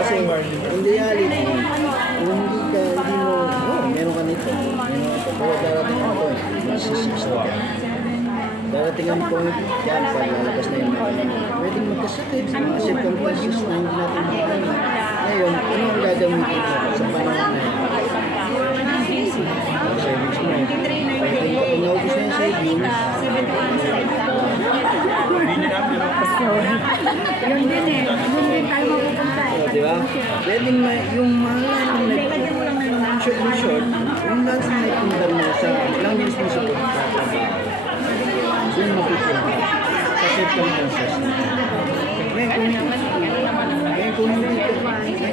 Kasi in reality, kung hindi mo, meron ka nito. Pero darating ang point, masisista ka. Darating ang point dyan, pag lalabas na yung mga pwedeng magkasakit, mga circumstances na hindi natin makakaya. Ngayon, ano ang gagamitin ko sa panahon na yun? Savings mo. Pwedeng kapag naubos na yung savings, Yun din eh. Yun din tayo mapupunta eh. di ba? Pwedeng yung mga in short, yung lahat na naipundar mo sa ilang years mo sa pagkakatrabaho, yung mapupunta sa circumstances. Ngayon kung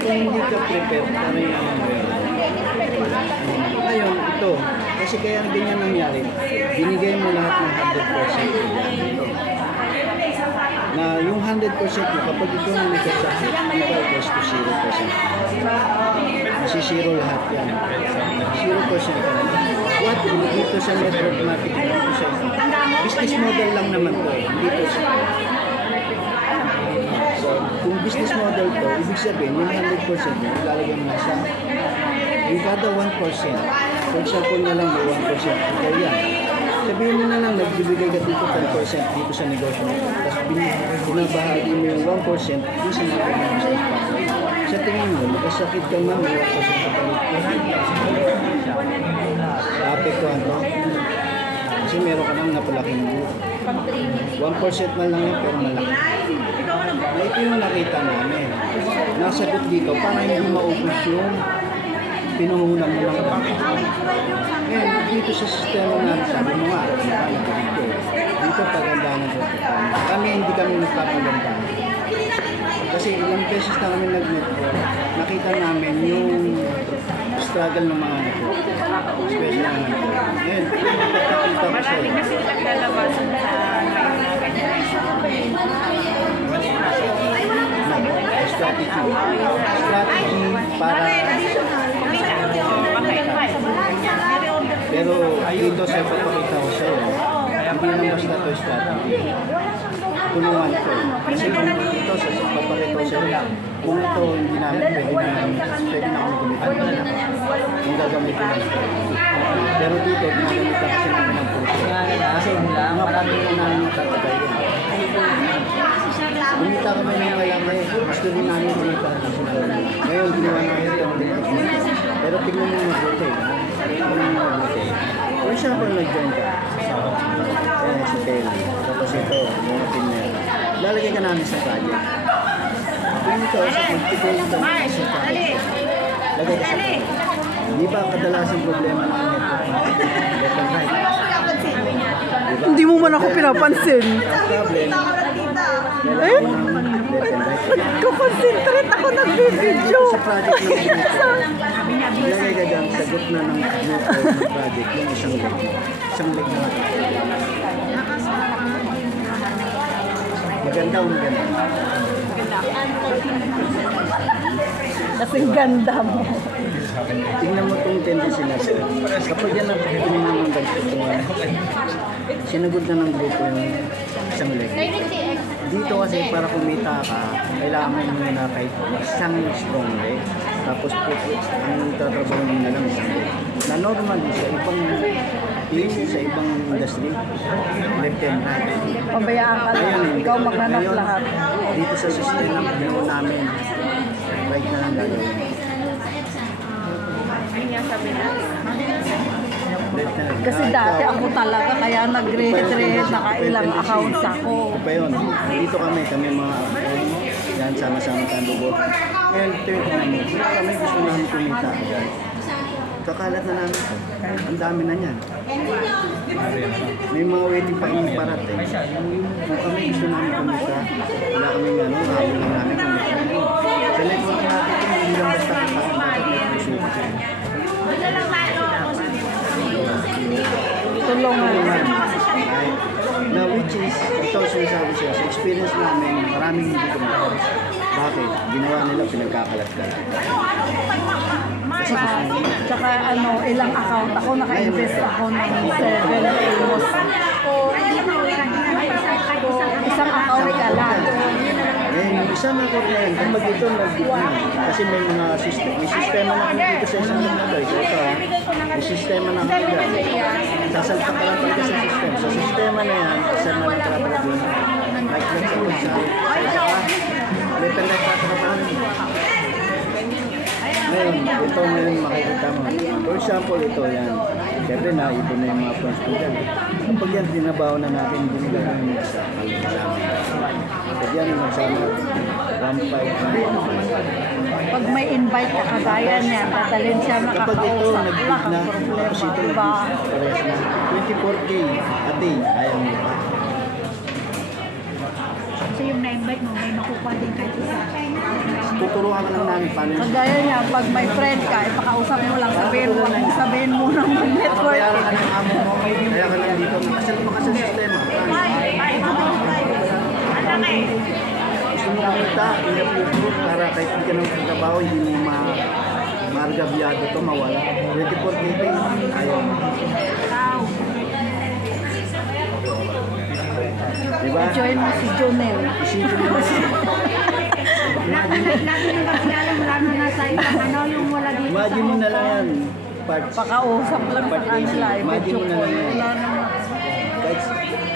hindi ka prepared, ano yung ngayon, ito, kasi kaya ang ganyan nangyari, binigay mo lahat ng 100%. Na yung 100% mo, kapag ito na nagkasakit, ikaw goes to 0%. Masisiro lahat yan. 0% ka na. What? Dito sa network marketing, dito sa business model lang naman to. Dito sa so, kung business model to, ibig sabihin, yung 100% mo, ilalagay mo sa yung kada 1%. For example na lang, may 1%. Ikaw yan. Sabihin mo na lang, nagbibigay ka dito 10% dito sa negosyo mo. Tapos binabahagi mo yung 1% dito sa negosyo mo. Sa tingin mo, magkasakit ka man, may 1% sa palit. Apektuhan to. Kasi meron ka nang napalaking buo. 1% man lang yun, pero malaki. Na ito yung nakita namin. Nasagot dito, para hindi maubos yung pinuhunan mo lang ng ngayon, dito sa sistema namin, sabi mo nga, dito pagandahan ng kami, hindi kami nagpapagandahan. Kasi ilang beses na kami nag-network, nakita namin yung struggle ng mga network. Especially ng network. Ngayon, pagkakita ko sa'yo. Kasi naglalabas sa Strategy para pero dito sa papakita ko sa'yo, hindi lang basta ito strategy. Tulungan ko. Kasi dito sa papakita ko sa'yo, kung ito hindi namin pwede na ako gamitin. Kung gagamitin ng strategy. Pero dito, ginagamitan kasi namin ng puso. Kasi mga parang namin yung tatagay. Kumita kami ng malaki, gusto din namin kumita. Ngayon, ginawa namin ito. Pero tignan mo mabuti. For example, nag-join ka. Si Kelly. Tapos ito, mga pinner. Lalagay ka namin sa project. Kung ito, magtigay ka sa project. Lagay ka sa project. Di ba kadalasang problema ng network marketing? Left and right. Hindi mo man ako pinapansin. Ang problem, Eh? Nagko-concentrate ako nagbibideo. sa project ng dito, ilagay ka dyan sa gitna ng project, yung isang leg. Isang leg na natin. Maganda o maganda? Kasing ganda mo. Tingnan mo itong tendency natin. Kapag yan ang pinungan ng dagdagan, sinagot na ng grupo yung isang leg. Dito kasi para kumita ka, kailangan mo muna kahit isang strong leg. Tapos ang tatrabaho mo na lang isang leg. Na normal sa ibang team, sa ibang industry, left and right. Pabayaan ka lang. Ikaw maghanap Ngayon, lahat. dito sa system ng ginawa namin, right na lang gagawin. Left na lang. Kasi dati ako talaga, kaya nag-rehead, nakailang accounts ako. Ito pa yun. Dito kami mga yan, sama-sama tayong lubo. Ngayon, third namin, kami gusto namin kumita. Kakalat na namin ito. Ang dami na niyan. May mga waiting pa yung parat eh. Kung kami gusto namin kumita, wala kami nga, no? Hawin lang namin kumita. Sa network natin, hindi lang basta kakalat natin may puso. Tulungan. Na which is, ito sinasabi siya, sa experience namin, maraming hindi kumita. Bakit? Ginawa nila pinagkakalat-kalat. Tsaka ano, ilang account ako, naka-invest ako ng 7 almost. Isang account ka lang. Ngayon, isama ko na yan. Kapag ito, kasi may mga may sistema na kami dito sa isang mga guys. Ito, may sistema na kami dyan. Sasalpak ka lang talaga sa sistema. Sa sistema na yan, isa na lang talaga doon. Like lang sa letter like tatrapahan. Ngayon, ito ngayon makikita mo. For example, ito yan. Siyempre na, ito na yung mga points ko dyan. Kapag yan, dinabaw na natin, hindi na gano'n yung isa. Kapag yan, magsama 1.5. Pag may invite ka kagaya niya, dadalhin siya Kapag ito, makakausap. nag-gig Wala na, kang problema, tapos ito, diba? pares na. 24K a day, ayaw mo pa. So yung na-invite mo, may makukuha din kahit isa. Tuturuan ka lang namin paano yun. Kagaya niya, pag may friend ka, ipakausap mo lang, sabihin mo ng network. Kaya ka ng amo mo, kaya ka lang dito, makasal sa sistema. Gusto mo kumita, inapupro para kahit hindi ka nang trabaho, hindi mo margabyado to, mawala. 24K day, ayaw mo. Diba? Join mo si Jonel. Isipin mo na. Lagi yung kakilala mo, lalo na sa ibang ano, yung wala dito sa Imagine mo na lang Hong yan. Kong. Parts. Pakausap lang sa kanila. Imagine mo na lang yan. Wala naman.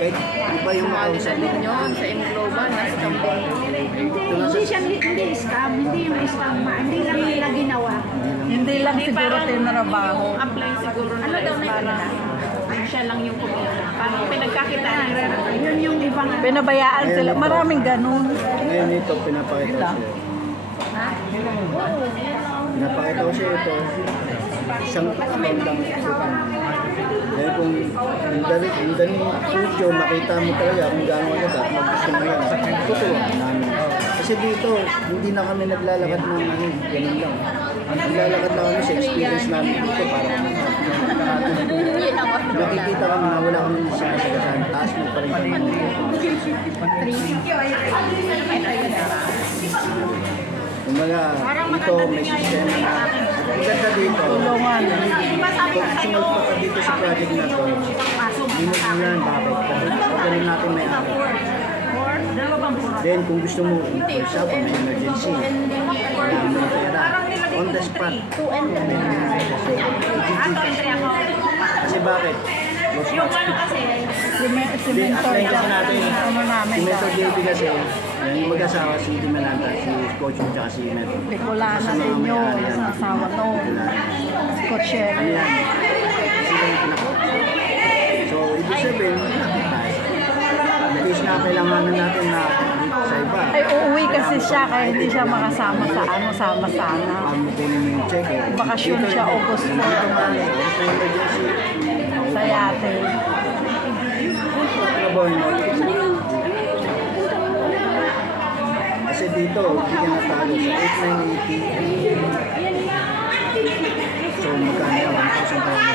Kahit iba yung makausap mo. Sa M-Global, nasa Kampong. Hindi siya, hindi scam, hindi yung scam, hindi lang nila ginawa. Hindi lang siguro tinrabaho. Apply siguro nila is para siya lang yung kumita. Parang pinagkakitaan. Yun yung ibang Pinabayaan sila. Maraming ganun. Ngayon ito, pinapakita ko sa'yo. Pinapakita ko sa'yo ito. Isang account lang ito. Ngayon kung yung daling video, makita mo talaga kung gaano agad at mag-gusto mo yan. Tuturuan namin. Kasi dito, hindi na kami naglalakad ng ano, ganun lang. Naglalakad lang kami sa experience namin dito para nakikita kami na wala kami sinasagasan. Taas mo pa rin kami. Kumbaga, dito may sistema na ang ganda dito. Tulungan. Pag sumalpa ka dito sa project na to, hindi mo yan bakit. Kasi ganun natin may ako. Then kung gusto mo, for example, may emergency, kailangan mo ng pera, on the spot. Kasi bakit? yung ano kasi, Simento Apply lang. kasi natin. Ano namin Si Mentor lang. JB kasi, yan yung mag-asawa si Dimalanta, si Coach at saka si Mentor. Bicolana din yun. Sa asawa no. Kotse. Ano yan? Sila yung pinaka. So, ibig sabihin, malapit tayo. In case na kailanganan natin na sa iba. Ay, uuwi kasi siya kaya hindi siya makasama sa ano, sama-sana. Ang kunin mo yung check eh. Bakasyon Dito, siya, August 4. Dito man, oras na emergency. Sa yate. Trabaho mo. Kasi dito, hindi ka natalo sa 8980. So, magkano yan? 1,000 pa lang.